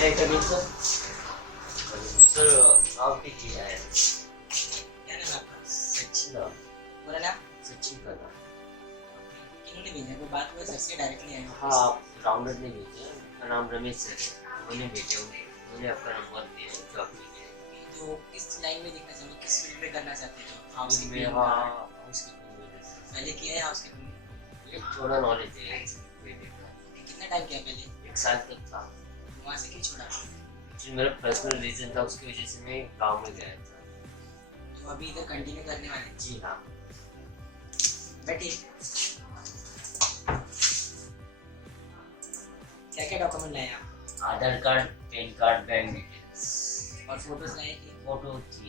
मैं कभी सर आप भी किया है क्या नाम है आपका? सचिन नाम पूरा नाम? सचिन का नाम। किन्होंने भेजा? वो बात हुआ सर से डायरेक्टली आया? हाँ आप राउंडर ने भेजे, उनका नाम रमेश सर है, उन्होंने भेजे, उन्होंने आपका नंबर दिया है जॉब के लिए। तो किस लाइन में देखना चाहते हो, किस फील्ड में करना चाहते हो? में हाउसकीपिंग? हाउसकीपिंग में पहले किया है हाउसकीपिंग? ये थोड़ा नॉलेज है कितना टाइम किया पहले? 1 साल तक था। वहाँ से क्यों छोड़ा? जो मेरा पर्सनल रीजन था उसकी वजह से मैं गाँव में गया था। तो अभी इधर कंटिन्यू करने वाले? जी हाँ। बैठिए। क्या क्या डॉक्यूमेंट लाए आप? Aadhaar card, PAN card, bank details और फोटोज लाए कि? फोटो थी।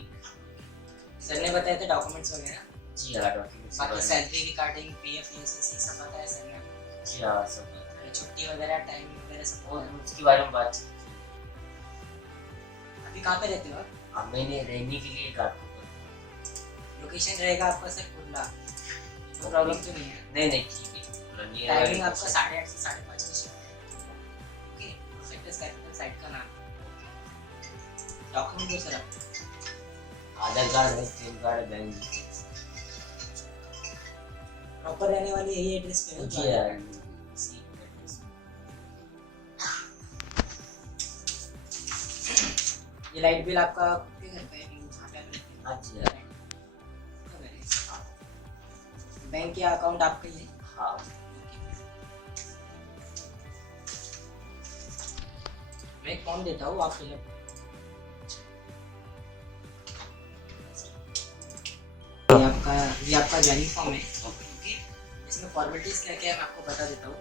सर ने बताया था डॉक्यूमेंट्स वगैरह? जी हाँ डॉक्यूमेंट्स बाकी सैलरी रिकॉर्डिंग, पीएफ, ईएसआईसी सब बताया सर ने? जी हाँ सब पता है। छुट्टी वगैरह, टाइम वगैरह सब? और उसके बारे में बात अभी कहाँ पे रहते हो आप? अब मैंने रहने के लिए घाटकोपर। लोकेशन रहेगा आपका सर कुर्ला? प्रॉब्लम तो नहीं है? नहीं नहीं ठीक है। टाइमिंग आपका 8:30 से 5:30 की शिफ्ट है। ओके, सेक्टर्स कैपिटल साइट का नाम? डॉक्यूमेंट दो सर आप। आधार कार्ड है, पैन कार्ड है, बैंक डिटेल्स। प्रॉपर रहने वाली यही एड्रेस पे हो? जी हाँ इसी एड्रेस पे। ये लाइट बिल आपका कितने घर का है? जहाँ पे आप रहते हैं? हाँ जी हाँ। आपका घर है? बैंक या अकाउंट आपका ही है? हाँ मैं एक फॉर्म देता हूँ, आप फिलअप। ये आपका ज्वाइनिंग फॉर्म है। ओके, इसमें फॉर्मेलिटीज क्या क्या है मैं आपको बता देता हूँ।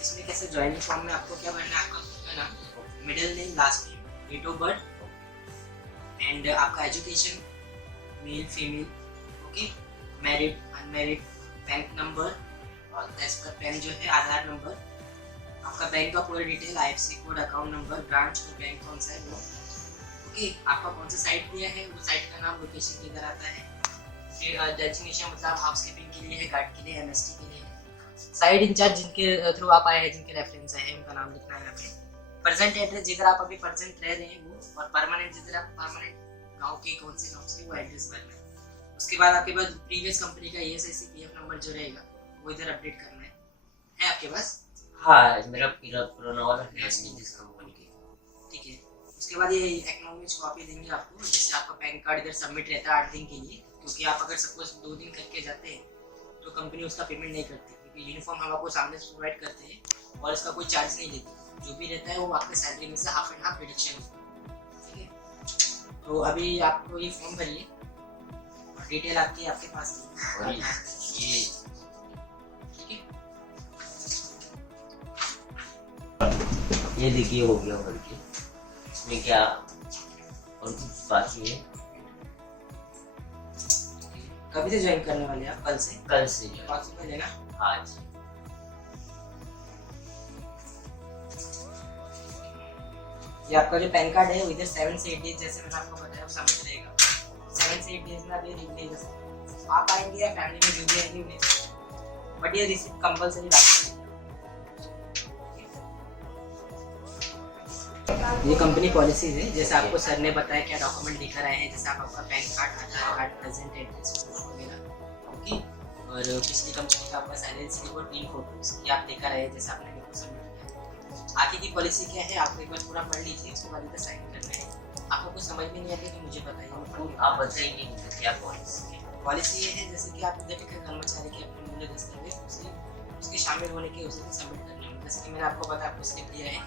इसमें कैसे ज्वाइनिंग फॉर्म में आपको क्या भरना है? आपका खुद का नाम, middle name, last name, date of birth and आपका education, male female, okay, married unmarried, bank number और एज पर पैन जो है आधार नंबर, आपका बैंक का पूरा detail, IFSC code, account number, branch और बैंक कौन सा है वो, ओके, आपका कौन सा साइट दिया है वो साइट का नाम, लोकेशन किधर आता है, फिर डेजिग्नेशन मतलब हाउसकीपिंग के लिए है, गार्ड के लिए, एमएसटी के लिए है, साइट इंचार्ज जिनके थ्रू आप आए हैं, जिनके रेफरेंस है उनका नाम लिखना है यहाँ पे, प्रेजेंट एड्रेस जिधर आप अभी प्रेजेंट रह रहे हैं वो, और परमानेंट जिधर आप परमानेंट गांव के कौन से गांव से वो एड्रेस भरना है। उसके बाद आपके पास प्रीवियस कंपनी का ईएसआईसी पीएफ नंबर जो रहेगा वो इधर अपडेट करना है आपके पास? हाँ मेरा पुराना वाला है जिस कंपनी की। ठीक है, उसके बाद ये एक्नॉलेज कॉपी देंगे आपको, जिससे आपका पैन कार्ड इधर सबमिट रहता है 8 दिन के लिए, क्योंकि आप अगर सपोज 2 दिन करके जाते हैं तो कंपनी उसका पेमेंट नहीं करती, क्योंकि यूनिफॉर्म हम आपको सामने से प्रोवाइड करते हैं और इसका कोई चार्ज नहीं लेती, जो भी रहता है वो आपके सैलरी में से हाफ एंड हाफ डिडक्शन होता है। ठीक है, तो अभी आपको ये फॉर्म भरिए, डिटेल आपकी आपके पास और ये ठीक है। ये देखिए हो गया भर के। इसमें क्या और कुछ बाकी है? कभी से ज्वाइन करने वाले आप? कल से? कल से जो 5 रुपये लेना। हाँ जी। ये आपका जो पैन कार्ड है वो इधर 7 से 8 डेज जैसे मैंने आपको बताया वो सबमिट रहेगा। 7 से 8 डेज में आप ये रिसीव कर सकते हैं। आप आएंगे या फैमिली में जो भी आएंगे उन्हें, बट ये रिसीव कंपलसरी डॉक्यूमेंट। ये कंपनी पॉलिसीज है, जैसे आपको सर ने बताया क्या डॉक्यूमेंट लेकर आए हैं, जैसे आप आपका पैन कार्ड, आधार कार्ड, प्रेजेंट एड्रेस वगैरह, ओके, और पिछली कंपनी का आपका सैलरी स्लिप और 3 फोटोज ये आप लेकर आए जैसे आपने मेरे को सबमिट किया। आगे की पॉलिसी क्या है आपको एक बार पूरा पढ़ लीजिए, उसके बाद इधर साइन करना है। आपको कुछ समझ में नहीं आती तो मुझे बताइए, आप बताइए मुझे क्या पॉलिसी ये है जैसे कि आप इधर के कर्मचारी के अपने मूल्य दस्तावेज उसके शामिल होने के उसे सबमिट करने होंगे। जैसे कि मैंने आपको बताया, आपको स्लिप दिया है,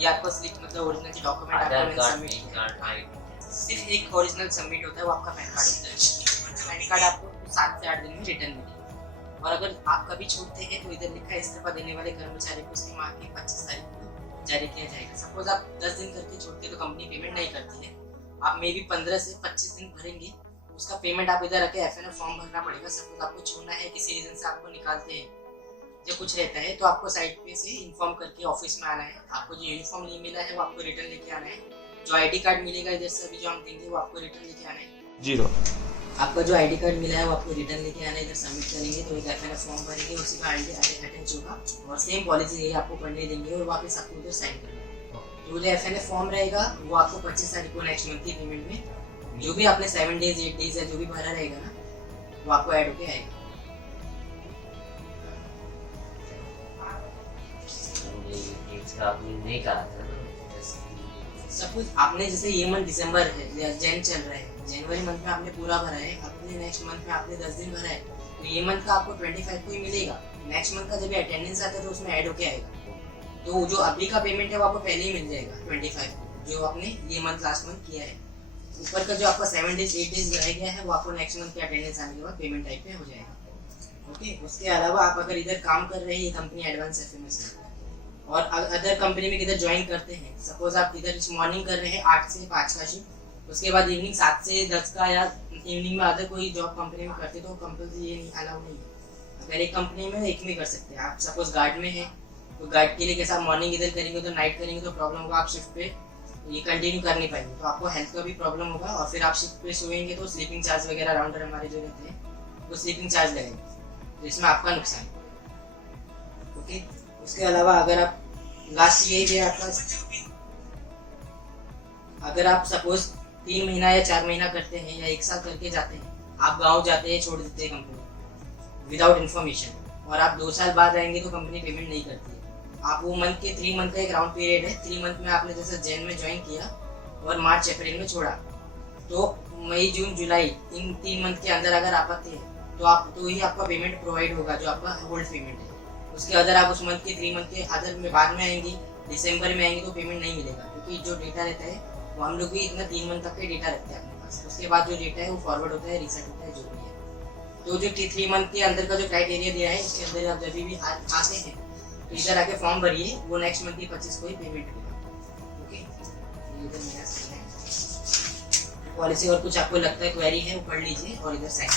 ये आपको स्लिप मतलब ओरिजिनल डॉक्यूमेंट आपको मैंने सबमिट किया, सिर्फ एक ओरिजिनल सबमिट होता है वो आपका पैन कार्ड होता है। पैन कार्ड आपको 7 से 8 दिन में रिटर्न मिलेगा, और अगर आप कभी छूटते हैं तो इधर लिखा है इस्तीफा देने वाले कर्मचारी को उसकी माह की 25 तारीख को जारी किया जाएगा। सपोज आप 10 दिन करके छूटते तो कंपनी पेमेंट नहीं करती है, आप मे बी 15 से 25 दिन भरेंगे, उसका पेमेंट आप इधर रखे एफएनएफ फॉर्म भरना पड़ेगा। सपोज आपको छोड़ना है, किसी रीजन से आपको निकालते हैं जो कुछ रहता है, तो आपको साइट पे से इन्फॉर्म करके ऑफिस में आना है। आपको जो यूनिफॉर्म नहीं मिला है वो आपको रिटर्न लेके आना है, जो आईडी कार्ड मिलेगा इधर से अभी जो हम देंगे वो आपको रिटर्न लेके आना है। 0 आपका जो आईडी कार्ड मिला है वो आपको रिटर्न लेके आना है, इधर सबमिट करेंगे तो एक एफएनएफ फॉर्म भरेंगे, उसी का आईडी अटैच होगा और सेम पॉलिसी यही आपको पढ़ने देंगे और वापस आपको उधर साइन करना है। तो जो FNF फॉर्म रहेगा वो आपको 25 तारीख को नेक्स्ट मंथ की पेमेंट में जो भी आपने 7 डेज 8 डेज या जो भी भरा रहेगा ना वो आपको ऐड होके आएगा। इसका आपने नहीं कहा था ना, सपोज आपने जैसे ये मंथ दिसंबर है या जैन चल रहा है, जनवरी मंथ में आपने पूरा भरा है, अपने नेक्स्ट मंथ में आपने 10 दिन भरा है, तो ये मंथ का आपको 25 को ही मिलेगा। नेक्स्ट मंथ का जब अटेंडेंस आता है तो उसमें ऐड होके आएगा। तो जो अभी का पेमेंट है वो आपको पहले ही मिल जाएगा 25 को, जो आपने ये मंथ लास्ट मंथ किया है। ऊपर का जो आपका 7 डेज 8 डेज रह गया है वो आपको नेक्स्ट मंथ के अटेंडेंस आने के बाद पेमेंट टाइप पे हो जाएगा। ओके, उसके अलावा आप अगर इधर काम कर रहे हैं ये कंपनी एडवांस FMS में और अदर कंपनी में किधर ज्वाइन करते हैं, सपोज आप इधर मॉर्निंग कर रहे हैं 8 से 5 का शिफ्ट, उसके बाद इवनिंग 7 से 10 का या इवनिंग में अदर कोई जॉब कंपनी में करते तो कंपल्सरी ये नहीं अलाउ नहीं है। अगर एक कंपनी में एक में कर सकते हैं। आप सपोज गार्ड में है तो गार्ड के लिए कैसा मॉर्निंग इधर करेंगे तो नाइट करेंगे तो प्रॉब्लम होगा, आप शिफ्ट पे ये कंटिन्यू कर नहीं पाएंगे तो आपको हेल्थ का भी प्रॉब्लम होगा और फिर आप शिफ्ट पे सोएंगे तो स्लीपिंग चार्ज वगैरह राउंडर हमारे जो रहते हैं वो स्लीपिंग चार्ज लगेंगे, तो इसमें आपका नुकसान है। ओके, उसके अलावा अगर आप लास्ट ये है आपका, अगर आप सपोज 3 महीना या 4 महीना करते हैं या 1 साल करके जाते हैं, आप गांव जाते हैं छोड़ देते हैं कंपनी विदाउट इन्फॉर्मेशन और आप 2 साल बाद आएंगे तो कंपनी पेमेंट नहीं करती है। आप वो मंथ के 3 मंथ का एक राउंड पीरियड है, 3 मंथ में आपने जैसे जैन में ज्वाइन किया और मार्च अप्रैल में छोड़ा, तो मई जून जुलाई इन 3 मंथ के अंदर अगर आप आते हैं तो ही आपका पेमेंट प्रोवाइड होगा जो आपका होल्ड पेमेंट है। उसके अदर आप उस मंथ के 3 मंथ के अदर में बाद में आएंगी, दिसंबर में आएंगी तो पेमेंट नहीं मिलेगा, क्योंकि जो डेटा रहता है वो हम लोग भी इतना 3 मंथ तक के डेटा रहता है अपने पास। उसके बाद जो डेटा है वो फॉरवर्ड होता है, रीसेट होता है, जो भी है। तो जो 3 मंथ के अंदर का जो क्राइटेरिया दिया है इसके अंदर आप जब भी आते हैं तो इधर आके फॉर्म भरिए, वो नेक्स्ट मंथ की 25 को ही पेमेंट होगा। ओके, इधर मेरा पॉलिसी और कुछ आपको लगता है क्वेरी है वो पढ़ लीजिए और इधर साइन